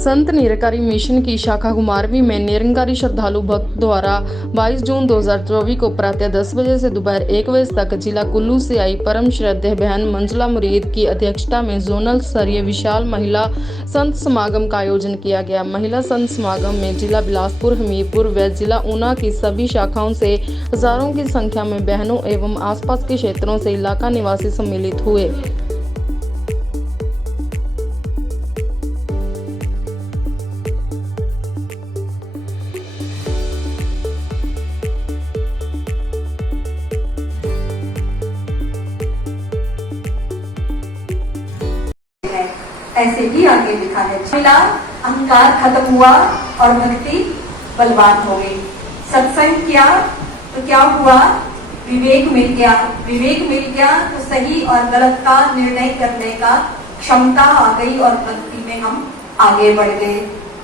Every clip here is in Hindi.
संत निरंकारी मिशन की शाखा कुमारवी में निरंकारी श्रद्धालु भक्त द्वारा 22 जून 2024 को प्रातः 10 बजे से दोपहर 1 बजे तक जिला कुल्लू से आई परम श्रद्धेय बहन मंजुला मुरीद की अध्यक्षता में जोनल स्तरीय विशाल महिला संत समागम का आयोजन किया गया। महिला संत समागम में जिला बिलासपुर, हमीरपुर व जिला ऊना की सभी शाखाओं से हजारों की संख्या में बहनों एवं आसपास के क्षेत्रों से इलाका निवासी सम्मिलित हुए। ऐसे ही आगे लिखा है, मिला अहंकार खत्म हुआ और भक्ति बलवान हो गई। सत्संग किया तो क्या हुआ, विवेक मिल गया। विवेक मिल गया तो सही और गलत का निर्णय करने का क्षमता आ गई और भक्ति में हम आगे बढ़ गए।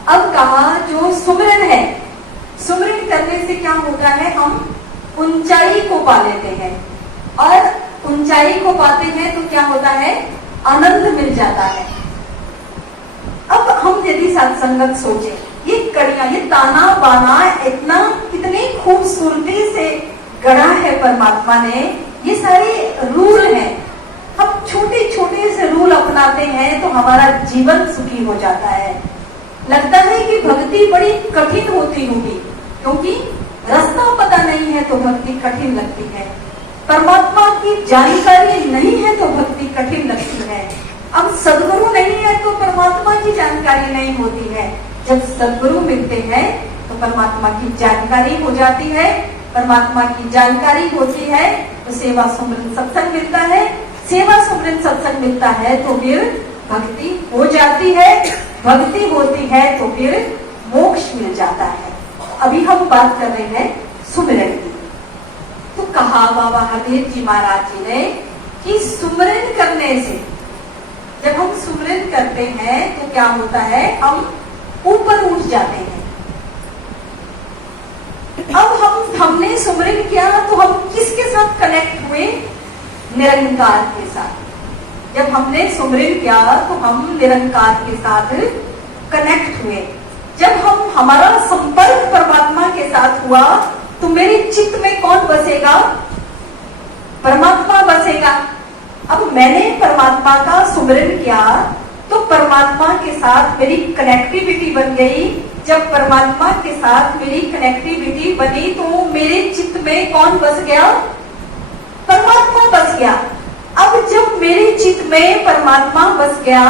अब कहा जो सुमिरन है, सुमिरन करने से क्या होता है, हम ऊंचाई को पा लेते हैं और ऊंचाई को पाते हैं तो क्या होता है, आनंद मिल जाता है। अब हम यदि सत्संगत सोचे, ये कड़ियां, ये ताना बाना इतना कितनी खूबसूरती से गढ़ा है परमात्मा ने, ये सारे रूल हैं। हम छोटे छोटे से रूल अपनाते हैं तो हमारा जीवन सुखी हो जाता है। लगता है कि भक्ति बड़ी कठिन होती होगी, क्योंकि रास्ता पता नहीं है तो भक्ति कठिन लगती है। परमात्मा की जानकारी नहीं है तो भक्ति कठिन लगती है। अब सद्गुरु नहीं है तो परमात्मा की जानकारी नहीं होती है। जब सद्गुरु मिलते हैं तो परमात्मा की जानकारी हो जाती है। परमात्मा की जानकारी होती है तो सेवा सुमरन सत्संग मिलता है। सेवा सुमरन सत्संग मिलता है तो फिर भक्ति हो जाती है। भक्ति होती है तो फिर मोक्ष मिल जाता है। अभी हम बात कर रहे हैं सुमिरन की। तो कहा बाबा हरदेव जी महाराज जी ने कि सुमिरन करने से, जब हम सुमिरन करते हैं तो क्या होता है, हम ऊपर उठ जाते हैं। अब हमने सुमिरन किया तो हम किसके साथ कनेक्ट हुए, निरंकार के साथ। जब हमने सुमिरन किया तो हम निरंकार के साथ कनेक्ट हुए। जब हमारा संपर्क परमात्मा के साथ हुआ तो मेरे चित्त में कौन बसेगा, परमात्मा बसेगा। अब मैंने परमात्मा का सुमिरन किया तो परमात्मा के साथ मेरी कनेक्टिविटी बन गई। जब परमात्मा के साथ मेरी कनेक्टिविटी बनी तो मेरे चित्त में कौन बस गया, परमात्मा बस गया। अब जब मेरे चित्त में परमात्मा बस गया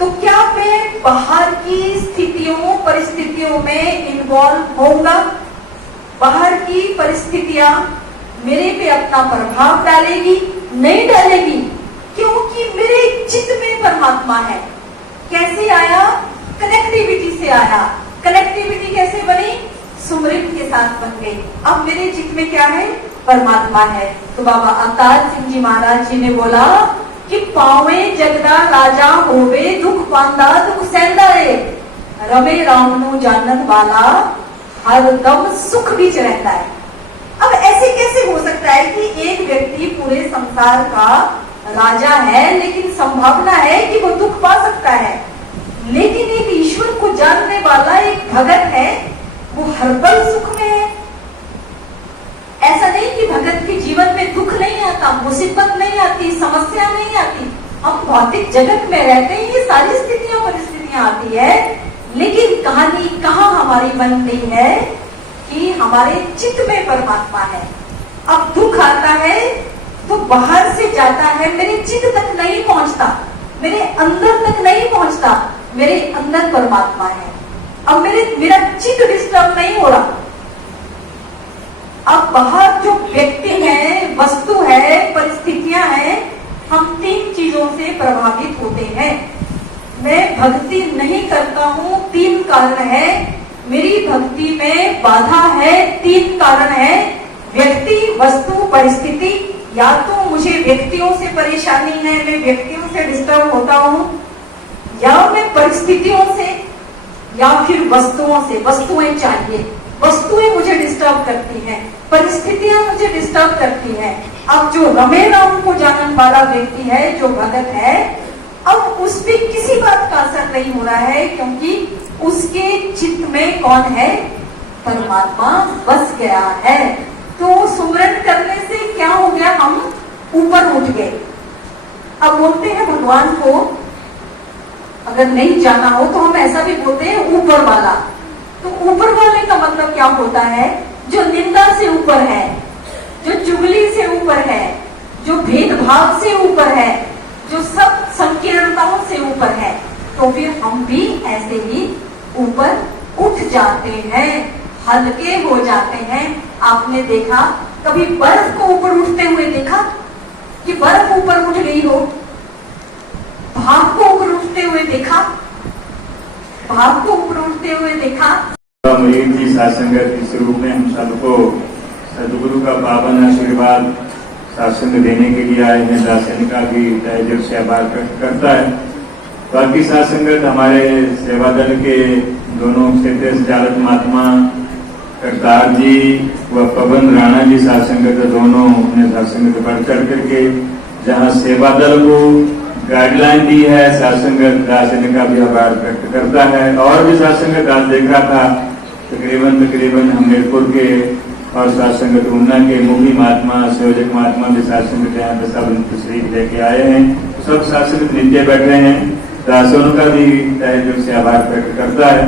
तो क्या मैं बाहर की स्थितियों परिस्थितियों में इन्वॉल्व होऊंगा, बाहर की परिस्थितियां मेरे पे अपना प्रभाव डालेगी, नहीं डालेगी, क्योंकि मेरे चित्त में परमात्मा है। कैसे आया, कनेक्टिविटी से आया। कनेक्टिविटी कैसे बनी, सुमिरन के साथ बन गई। अब मेरे चित्त में क्या है, परमात्मा है। तो बाबा अवतार सिंह जी महाराज जी ने बोला कि पावे जगदा राजा होवे, दुख पांदा दुख सहंदा रे, रवे राम नु जानत वाला हर दम सुख बीच रहता है। अब ऐसे कैसे हो सकता है कि एक व्यक्ति पूरे संसार का राजा है लेकिन संभावना है कि वो दुख पा सकता है, लेकिन एक ईश्वर को जानने वाला एक भगत है, वो हर पल सुख में है। ऐसा नहीं कि भगत के जीवन में दुख नहीं आता, मुसीबत नहीं आती, समस्या नहीं आती। हम भौतिक जगत में रहते हैं, ये सारी स्थितियां परिस्थितियां आती है, लेकिन कहानी कहाँ हमारी बन गई है कि हमारे चित्त में परमात्मा है। अब दुख आता है तो बाहर से जाता है, मेरे चित्त तक नहीं पहुंचता, मेरे अंदर तक नहीं पहुंचता, मेरे अंदर परमात्मा है। अब मेरा चित्त डिस्टर्ब नहीं हो रहा। अब बाहर जो व्यक्ति है, वस्तु है, परिस्थितियां हैं, हम तीन चीजों से प्रभावित होते हैं। मैं भक्ति नहीं करता हूँ, तीन कारण है। मेरी भक्ति में बाधा है, तीन कारण है, व्यक्ति, वस्तु, परिस्थिति। या तो मुझे व्यक्तियों से परेशानी है, मैं व्यक्तियों से डिस्टर्ब होता हूँ, या मैं परिस्थितियों से, या फिर वस्तुओं से। वस्तुएं चाहिए, वस्तुएं मुझे डिस्टर्ब करती हैं, परिस्थितियां मुझे डिस्टर्ब करती हैं। अब जो रमे राम को जानने वाला व्यक्ति है, जो भगत है, अब उस पर किसी बात का असर नहीं हो रहा है, क्योंकि उसके चित्त में कौन है? परमात्मा बस गया है। तो सुमरन करने से क्या हो गया? हम ऊपर उठ गए। अब बोलते हैं भगवान को अगर नहीं जाना हो तो हम ऐसा भी बोलते हैं ऊपर वाला। तो ऊपर वाले का मतलब क्या होता है? जो निंदा से ऊपर है, जो चुगली से ऊपर है, जो भेदभाव से ऊपर है, जो सब संकीर्णताओं से ऊपर है। तो फिर हम भी ऐसे ही ऊपर उठ जाते हैं, हल्के हो जाते हैं। आपने देखा कभी बर्फ को ऊपर उठते हुए देखा कि बर्फ ऊपर उठ गई हो? भाप को ऊपर उठते हुए देखा? भाप को ऊपर उठते हुए देखा? मुरीद की सत्संगत इस रूप में हम सबको सदगुरु का पावन आशीर्वाद सत्संग देने के लिए आए हैं। दासन का भी तहे दिल से आभार व्यक्त करता है। बाकी सत्संगत हमारे सेवा दल के दोनों क्षेत्रीय संचालक महात्मा करतार जी व पवन राणा जी सत्संगत दोनों ने सत्संगत बढ़ चढ़ करके जहाँ सेवा दल को गाइडलाइन दी है, सत्संगत दासन का भी आभार व्यक्त करता है। और भी सत्संगत आज देखा था तकरीबन हमीरपुर के और सत्संगत ऊना के मुखी महात्मा संयोजक महात्मा भी सत्संगत यहाँ पे सब तशरीफ लेके आए हैं। सब सत्संगत नीचे बैठे हैं। दासों का भी तहे दिल से आभार व्यक्त करता है।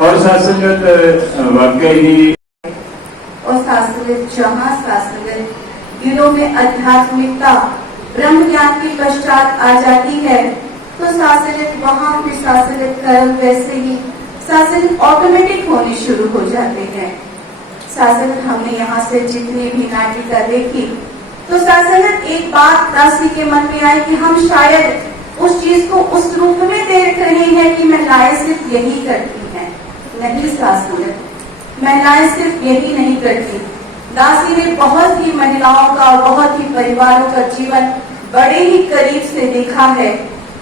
और सत्संगत वाकई ही और सत्संगत जहाँ सत्संगत दिलों में आध्यात्मिकता ब्रह्म ज्ञान के पश्चात आ जाती है तो सत्संगत वहाँ फिर सत्संगत कर्म वैसे ही सत्संगत ऑटोमेटिक होने शुरू हो जाते हैं। सत्संगत हमने यहाँ से जितनी भी नाटिका देखी तो सत्संगत एक बात दासी के मन में आई कि हम शायद उस चीज को उस रूप में देख रहे हैं कि महिलाएं सिर्फ यही करती हैं। नहीं सत्संगत, महिलाएं सिर्फ यही नहीं करती। दासी ने बहुत ही महिलाओं का, बहुत ही परिवारों का जीवन बड़े ही करीब से देखा है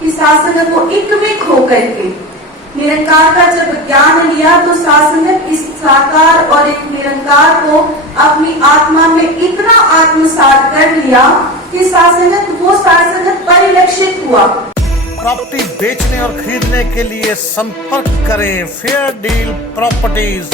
कि सत्संगत को इकमिक होकर के निरंकार का जब ज्ञान लिया तो सत्संगत इस साकार और एक निरंकार को अपनी आत्मा में इतना आत्मसात कर लिया कि सत्संगत परिलक्षित हुआ। प्रॉपर्टी बेचने और खरीदने के लिए संपर्क करें फेयर डील प्रॉपर्टीज।